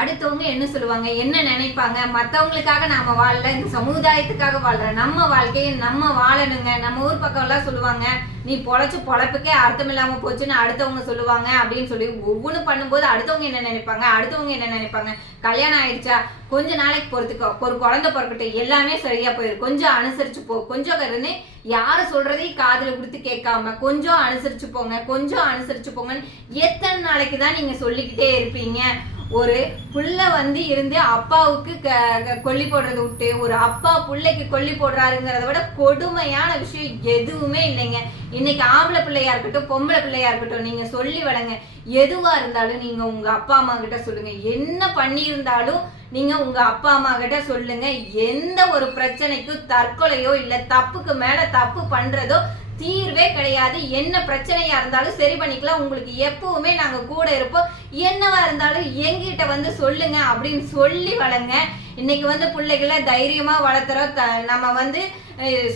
அடுத்தவங்க என்ன சொல்லுவாங்க, என்ன நினைப்பாங்க, மற்றவங்களுக்காக நாம வாழல, இந்த சமுதாயத்துக்காக வாழ்ற நம்ம வாழ்க்கையை நம்ம வாழணுங்க. நம்ம ஊர் பக்கம் எல்லாம் சொல்லுவாங்க, நீ பொழைச்சு பொழைப்புக்கே அர்த்தம் இல்லாம போச்சுன்னு அடுத்தவங்க சொல்லுவாங்க அப்படின்னு சொல்லி ஒவ்வொன்றும் பண்ணும்போது அடுத்தவங்க என்ன நினைப்பாங்க. கல்யாணம் ஆயிடுச்சா, கொஞ்ச நாளைக்கு பொறுத்துக்கோ, ஒரு குழந்தை பிறக்கட்டும், எல்லாமே சரியா போயிடும், கொஞ்சம் அனுசரிச்சு போ, கொஞ்சம் கருன்னு யாரும் சொல்றதையும் காதுல கொடுத்து கேட்காம கொஞ்சம் அனுசரிச்சு போங்கன்னு எத்தனை நாளைக்கு தான் நீங்க சொல்லிக்கிட்டே இருப்பீங்க? ஒரு புள்ள இருந்து அப்பாவுக்கு கொல்லி போடுறத விட்டு ஒரு அப்பா புள்ளைக்கு கொல்லி போடுறாருங்கிறத விட கொடுமையான விஷயம் எதுவுமே இல்லைங்க. இன்னைக்கு ஆம்பளை பிள்ளையா இருக்கட்டும், பொம்பளை பிள்ளையா இருக்கட்டும், நீங்க சொல்லி வளங்க. எதுவா இருந்தாலும் நீங்க உங்க அப்பா அம்மா கிட்ட சொல்லுங்க. என்ன பண்ணியிருந்தாலும் நீங்க உங்க அப்பா அம்மா கிட்ட சொல்லுங்க. எந்த ஒரு பிரச்சனைக்கும் தற்கொலையோ இல்ல தப்புக்கு மேல தப்பு பண்றதோ தீர்வே கிடையாது. என்ன பிரச்சனையா இருந்தாலும் சரி பண்ணிக்கலாம், உங்களுக்கு எப்பவுமே நாங்க கூட இருப்போம், என்னவா இருந்தாலும் எங்கிட்ட சொல்லுங்க அப்படின்னு சொல்லி வளங்க. இன்னைக்கு பிள்ளைகளை தைரியமா வளர்த்துறோம், நம்ம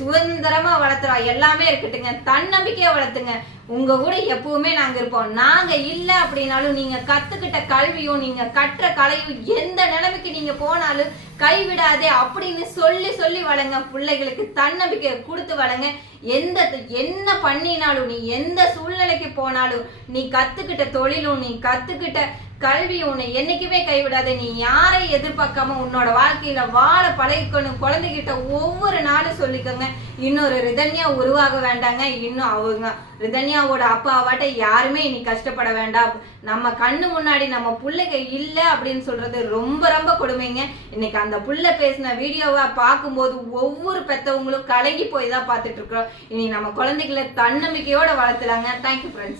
சுதந்திரமா வளர்த்துறோம், எல்லாமே இருக்கட்டுங்க. தன்னம்பிக்கையா வளர்த்துங்க. உங்க கூட எப்பவுமே நாங்க இருப்போம். நாங்க இல்ல அப்படின்னாலும் நீங்க கத்துக்கிட்ட கல்வியும் நீங்க கற்ற கலையும் எந்த நிலைமைக்கு நீங்க போனாலும் கைவிடாதே அப்படின்னு சொல்லி வளங்க. பிள்ளைகளுக்கு தன்னம்பிக்கை கொடுத்து வளங்க. என்ன பண்ணினாலும், நீ எந்த சூழ்நிலைக்கு போனாலும், நீ கத்துக்கிட்ட தொழிலும் நீ கத்துக்கிட்ட கல்வியும் உன்னை என்னைக்குமே கைவிடாத. நீ யாரை எதிர்பார்க்காம உன்னோட வாழ்க்கையில வாழ பழகிக்கணும். குழந்தைகிட்ட ஒவ்வொரு நாளும் சொல்லிக்கோங்க, இன்னொரு ரிதன்யா உருவாக வேண்டாங்க, இன்னும் அவங்க ரிதன்யாவோட அப்பாவாட்ட யாருமே இனி கஷ்டப்பட வேண்டாம். நம்ம கண்ணு முன்னாடி நம்ம பிள்ளைங்க இல்லை அப்படின்னு சொல்றது ரொம்ப ரொம்ப கொடுமைங்க. இன்னைக்கு அந்த புள்ள பேசின வீடியோவை பார்க்கும்போது ஒவ்வொரு பெத்தவங்களும் கலங்கி போய் தான் பார்த்துட்டு இருக்கிறோம். இனி நம்ம குழந்தைகளை தன்னம்பிக்கையோட வளர்த்துலாங்க. Thank you friends.